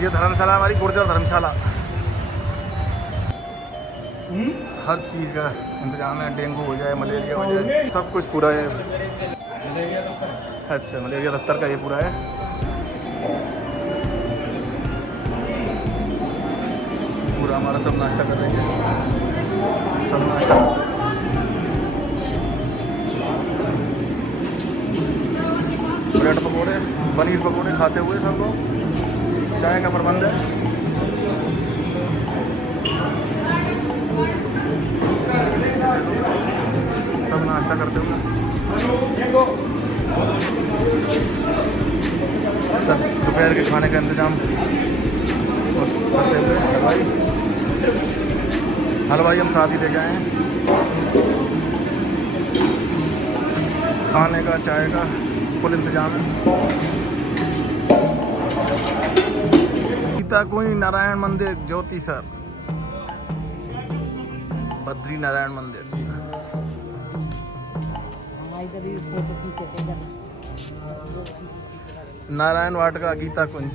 ये धर्मशाला हमारी गुर्जर धर्मशाला। हर चीज़ का इंतजाम है, डेंगू हो जाए, मलेरिया हो जाए, सब कुछ पूरा है। अच्छा, मलेरिया दफ्तर का ये पूरा है। पूरा हमारा सब नाश्ता कर रहे हैं, सब नाश्ता। ब्रेड पकौड़े, पनीर पकौड़े खाते हुए सब लोग। चाय का प्रबंध है। सब नाश्ता करते हुए, सब दोपहर के खाने का इंतजाम करते हुए। हलवाई हम साथ ही लेके आए हैं। खाने का, चाय का फुल इंतजाम है। गीता कुंज नारायण मंदिर, ज्योति सर, बद्री नारायण मंदिर। नारायण वाटिका, गीता कुंज।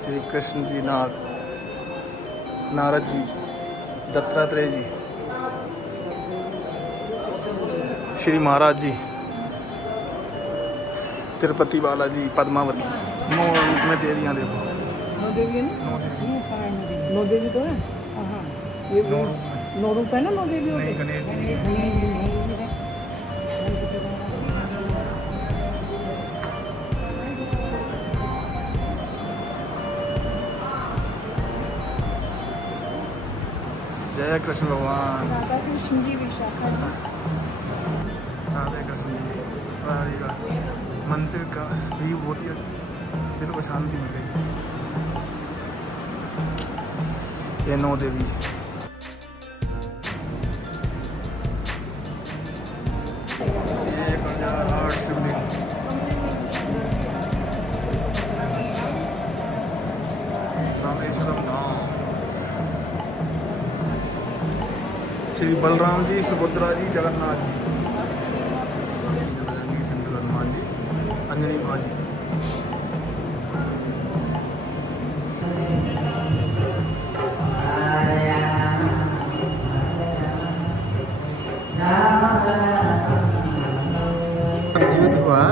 श्री कृष्ण जी, नारद जी, दत्तात्रेय जी, श्री महाराज जी, तिरुपति बालाजी, पद्मावती। 9 रूप में देवियाँ देखो। 9 देवी है ना? 9 देवी तो है। हाँ, ये 9 रूप है ना, 9 देवी। नहीं, गणेश जी। जय कृष्ण भगवान। राधा कृष्ण जी, विशाखा जी। राधे कृष्ण जी, राधे का मंदिर का व्यू बहुत ही दिल को शांति मिल गई। ये 9 देवी। ये 1008 शिवलिंग। रामेश्वरम धाम। श्री बलराम जी, सुभद्रा जी, जगन्नाथ जी, बजरंगी, सिंधु, हनुमान जी, अंजनी माँ जी। युद्ध हुआ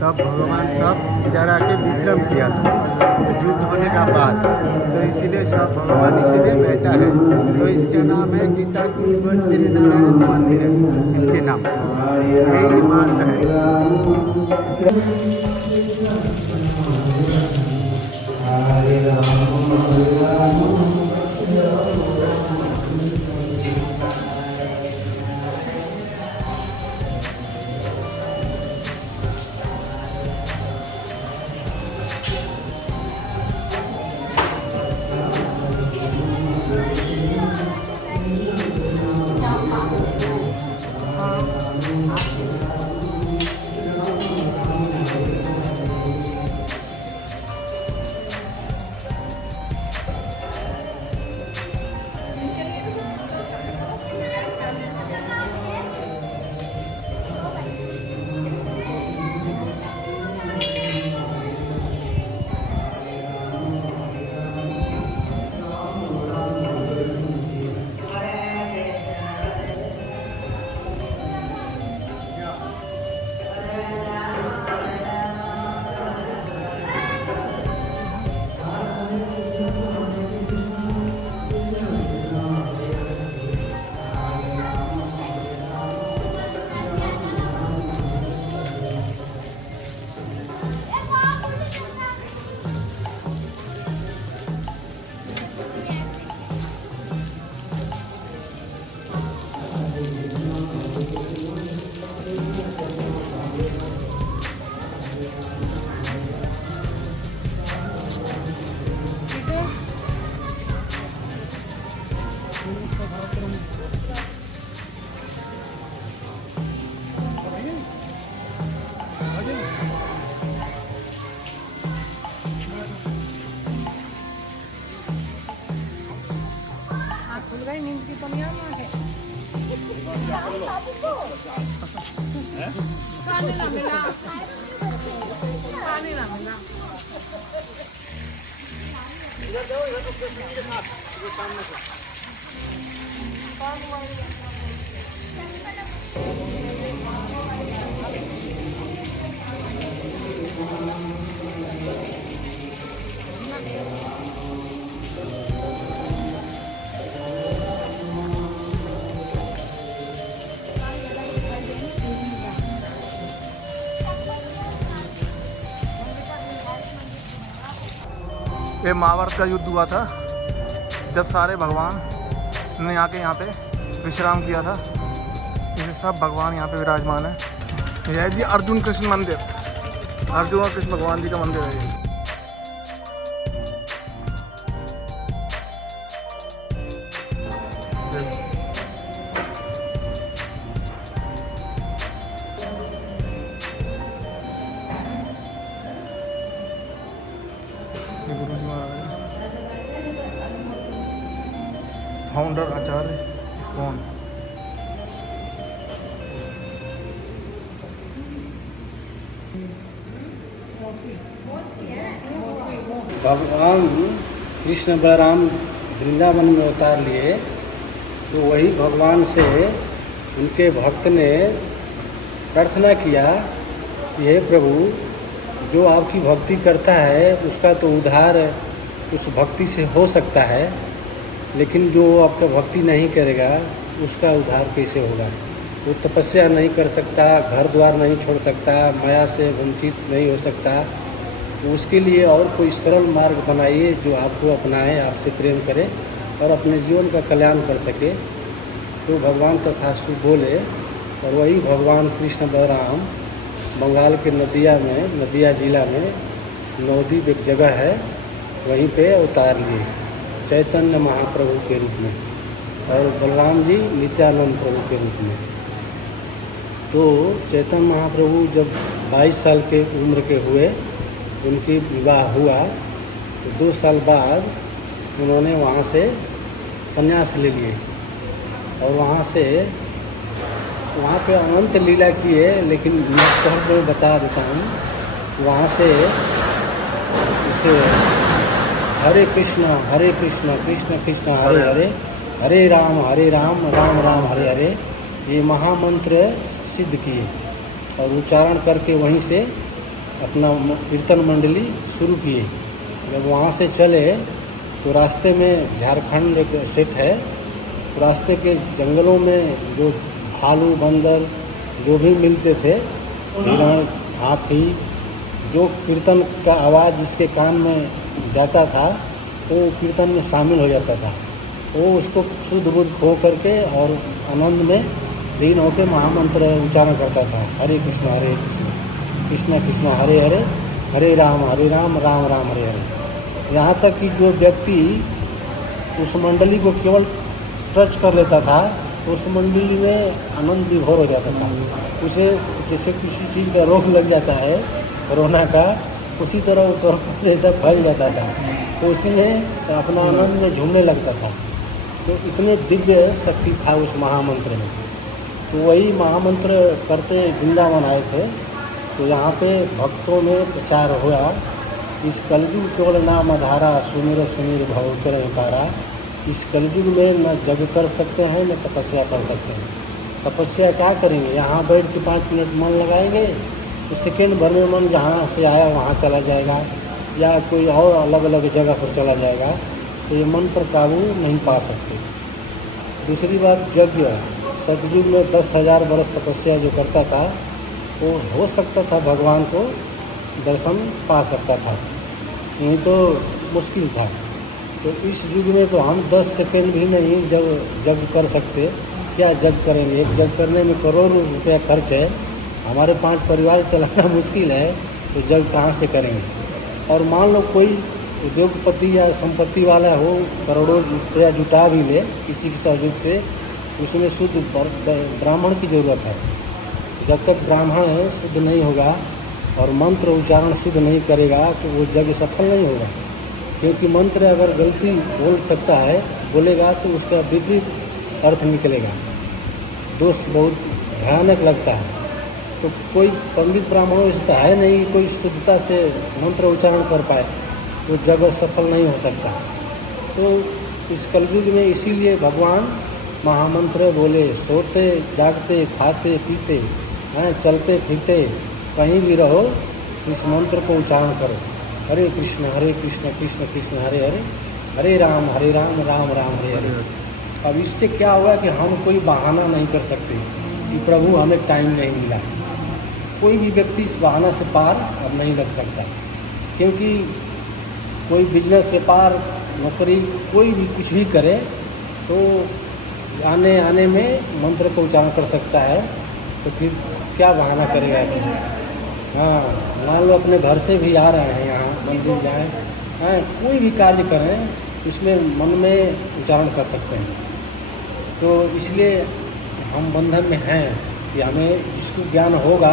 तब भगवान सब इधर आके विश्राम किया था। तो युद्ध होने का बाद तो इसीलिए सब भगवान इसीलिए बैठा है। तो इसका नाम है गीता कुंज बद्री नारायण मंदिर है इसके नाम। यही बात है। गई नींद की तो नहीं आना है। खाने ना मिला, खाने ना मिला। ये महाभारत का युद्ध हुआ था जब सारे भगवान ने आके यहाँ पे विश्राम किया था। ये सब भगवान यहाँ पे विराजमान है। यह है जी अर्जुन कृष्ण मंदिर, अर्जुन और कृष्ण भगवान जी का मंदिर है ये। गुरु जी महाराज फाउंडर आचार्य इस्कॉन। भगवान कृष्ण बलराम वृंदावन में अवतार लिए तो वही भगवान से उनके भक्त ने प्रार्थना किया कि हे प्रभु, जो आपकी भक्ति करता है उसका तो उद्धार उस भक्ति से हो सकता है, लेकिन जो आपका भक्ति नहीं करेगा उसका उद्धार कैसे होगा। वो तपस्या नहीं कर सकता, घर द्वार नहीं छोड़ सकता, माया से वंचित नहीं हो सकता। तो उसके लिए और कोई सरल मार्ग बनाइए जो आपको अपनाए, आपसे प्रेम करे और अपने जीवन का कल्याण कर सके। तो भगवान तथास्तु बोले और वही भगवान कृष्ण बलराम बंगाल के नदिया जिला में नवद्वीप एक जगह है, वहीं पे अवतार लिए चैतन्य महाप्रभु के रूप में और बलराम जी नित्यानंद प्रभु के रूप में। तो चैतन्य महाप्रभु जब 22 साल के उम्र के हुए, उनकी विवाह हुआ तो 2 साल बाद उन्होंने वहाँ से संन्यास ले लिए और वहाँ पे अनंत लीला की है। लेकिन मैं शहर में बता देता हूँ, वहाँ से उसे हरे कृष्ण कृष्ण कृष्ण हरे हरे, हरे राम राम राम हरे हरे, ये महामंत्र सिद्ध किए और उच्चारण करके वहीं से अपना कीर्तन मंडली शुरू किए। जब वहाँ से चले तो रास्ते में झारखंड एक स्टेट है, तो रास्ते के जंगलों में जो भालू बंदर जो भी मिलते थे, हिरण हाथी, जो कीर्तन का आवाज़ जिसके कान में जाता था वो कीर्तन में शामिल हो जाता था। वो उसको शुद्ध बुद्ध खो करके और आनंद में लीन होकर महामंत्र उच्चारण करता था, हरे कृष्ण कृष्ण कृष्ण हरे हरे, हरे राम राम राम हरे हरे। यहाँ तक कि जो व्यक्ति उस मंडली को केवल टच कर लेता था तो उस मंडली में आनंद विभोर हो जाता था। उसे जैसे किसी चीज़ का रोग लग जाता है कोरोना का, उसी तरह वो कोरोना जैसा फैल जाता था, तो उसी में अपना आनंद में झूमने लगता था। तो इतने दिव्य शक्ति था उस महामंत्र में। तो वही महामंत्र करते वृंदावन आए थे। तो यहाँ पे भक्तों में प्रचार हुआ, इस कलयुग केवल नाम आधारा, सुमिर सुमिर भवतर तारा। इस कलयुग में न जग कर सकते हैं न तपस्या कर सकते हैं। तपस्या क्या करेंगे, यहाँ बैठ के 5 मिनट मन लगाएंगे तो सेकेंड भर में मन जहाँ से आया वहाँ चला जाएगा या कोई और अलग अलग जगह पर चला जाएगा। तो ये मन पर काबू नहीं पा सकते। दूसरी बात, यज्ञ सतयुग में 10,000 वर्ष तपस्या जो करता था वो हो सकता था भगवान को दर्शन पा सकता था, नहीं तो मुश्किल था। तो इस युग में तो हम 10 सेकेंड भी नहीं जग कर सकते। क्या जग करेंगे, एक जग करने में करोड़ों रुपया खर्च है, हमारे 5 परिवार चलाना मुश्किल है, तो जग कहाँ से करेंगे। और मान लो कोई उद्योगपति या संपत्ति वाला हो, करोड़ों रुपया जुटा भी ले किसी के सहयोग से, उसमें शुद्ध ब्राह्मण की ज़रूरत है। जब तक ब्राह्मण शुद्ध नहीं होगा और मंत्र उच्चारण शुद्ध नहीं करेगा तो वो यज्ञ सफल नहीं होगा। क्योंकि मंत्र अगर गलती बोल सकता है बोलेगा तो उसका विपरीत अर्थ निकलेगा, दोष बहुत भयानक लगता है। तो कोई पंडित ब्राह्मणों से तो है नहीं कोई शुद्धता से मंत्र उच्चारण कर पाए, वो जगत सफल नहीं हो सकता। तो इस कलयुग में इसीलिए भगवान महामंत्र बोले, सोते जागते खाते पीते हैं चलते फिरते कहीं भी रहो इस मंत्र को उच्चारण करो, हरे कृष्ण कृष्ण कृष्ण हरे हरे, हरे राम राम राम हरे हरे। अब इससे क्या हुआ कि हम कोई बहाना नहीं कर सकते कि प्रभु हमें टाइम नहीं मिला। कोई भी व्यक्ति इस बहाना से पार अब नहीं लग सकता, क्योंकि कोई बिजनेस के पार नौकरी कोई भी कुछ भी करे तो आने में मंत्र को उच्चारण कर सकता है, तो फिर क्या बहाना करेगा कि हाँ मान लो अपने घर से भी आ रहे हैं यहाँ मंदिर जाएँ, हाँ कोई भी कार्य करें उसमें मन में उच्चारण कर सकते हैं। तो इसलिए हम बंधन में हैं कि हमें जिसको ज्ञान होगा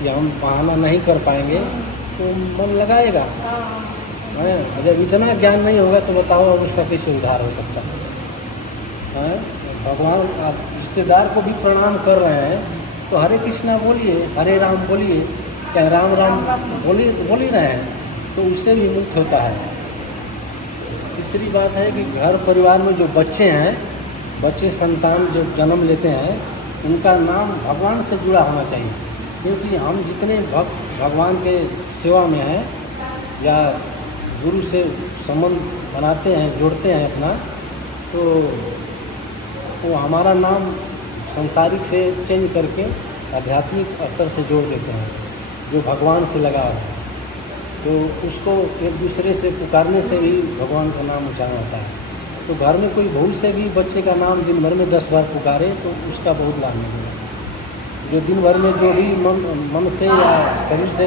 कि हम बहाना नहीं कर पाएंगे तो मन लगाएगा। अगर इतना ज्ञान नहीं होगा तो बताओ अब उसका कैसे उद्धार हो सकता है। भगवान आप रिश्तेदार को भी प्रणाम कर रहे हैं तो हरे कृष्णा बोलिए, हरे राम बोलिए, क्या राम राम बोल ही रहे हैं तो उससे भी मुक्त होता है। तीसरी बात है कि घर परिवार में जो बच्चे हैं, बच्चे संतान जो जन्म लेते हैं उनका नाम भगवान से जुड़ा होना चाहिए, क्योंकि हम जितने भक्त भगवान के सेवा में हैं या गुरु से संबंध बनाते हैं जोड़ते हैं अपना, तो वो हमारा नाम सांसारिक से चेंज करके आध्यात्मिक स्तर से जोड़ देते हैं जो भगवान से लगा है। तो उसको एक दूसरे से पुकारने से भी भगवान का नाम उच्चारण होता है। तो घर में कोई भूल से भी बच्चे का नाम दिन भर में 10 बार पुकारे तो उसका बहुत लाभ मिलेगा। जो दिन भर में जो भी मन से या शरीर से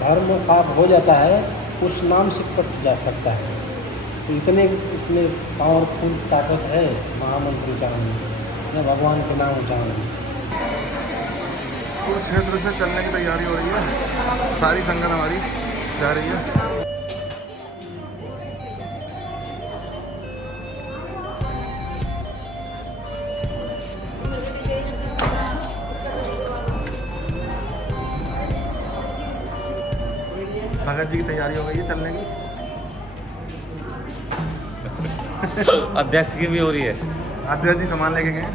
धर्म पाप हो जाता है उस नाम से कट जा सकता है। तो इतने इसमें पावरफुल ताकत है महामंत्र उच्चारण में, इसमें भगवान के नाम उच्चारण में। तो क्षेत्र से चलने की तैयारी हो रही है, सारी संगत हमारी जा रही है। भगत जी की तैयारी हो गई है चलने की। अध्यक्ष की भी हो रही है। अध्यक्ष जी सामान लेके गए।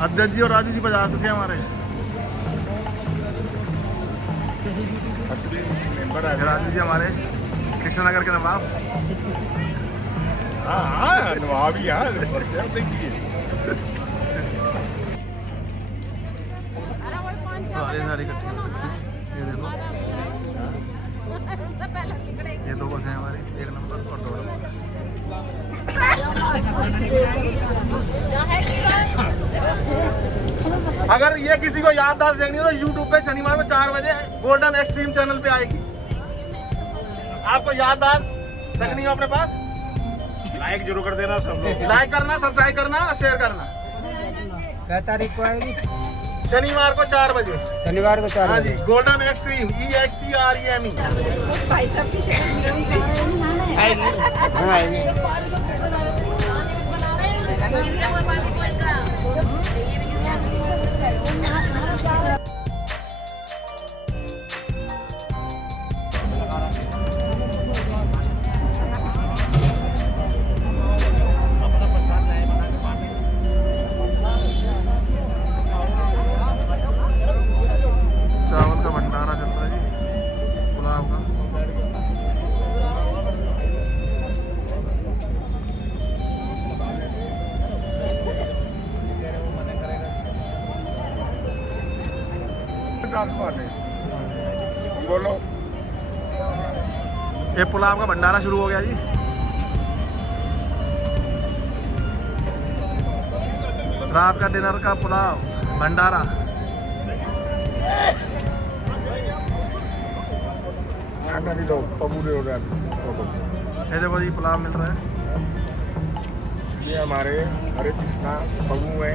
अध्यक्ष जी और राजू जी बाजार चुके हैं हमारे। राजू जी हमारे कृष्णनगर के नवाब। हाँ नवाब ही यार देखिए सारी इकट्ठी हो रखी है। ये देखो ये 2 बसें हैं हमारी, 1 नंबर और 2 नंबर। अगर ये किसी को याददाश्त देखनी हो तो YouTube पे शनिवार को 4 बजे गोल्डन एक्सट्रीम चैनल पे आएगी। आपको याददाश्त रखनी हो अपने पास, लाइक जरूर कर देना सब लोग, लाइक करना, सब्सक्राइब करना और शेयर करना। क्या तारीख को आएगी? शनिवार को 4 बजे। शनिवार को 4 हाँ जी, गोल्डन एक्सट्रीम EXTREME। भाई साहब की चावल का भंडारा चल रहा है जी, पुलाव का। बोलो ये पुलाव का भंडारा शुरू हो गया जी। रात का डिनर का पुलाव भंडारा। खाना नहीं लो पबूरे हो रहा है। ये देखो जी पुलाव मिल रहा है। ये हमारे हरे कृष्णा पबू है।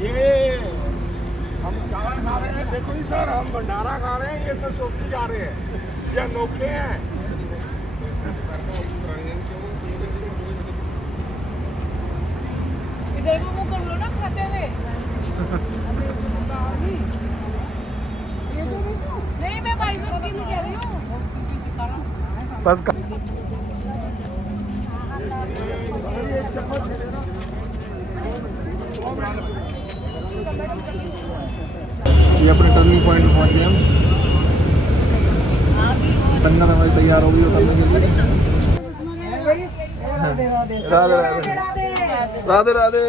ये हम चावल खा रहे हैं, देखो जी सर, हम भंडारा खा रहे हैं, ये सब सोचते जा रहे हैं, ये अनोखे हैं। इधर को मुंह कर लो ना खाते हुए। नहीं मैं भाई साहब की भी कह रही हूँ। बस ये अपने टर्निंग पॉइंट पे पहुंच गए हम। संगत हमारी तैयार हो गई उतरने के लिए। राधे राधे राधे राधे।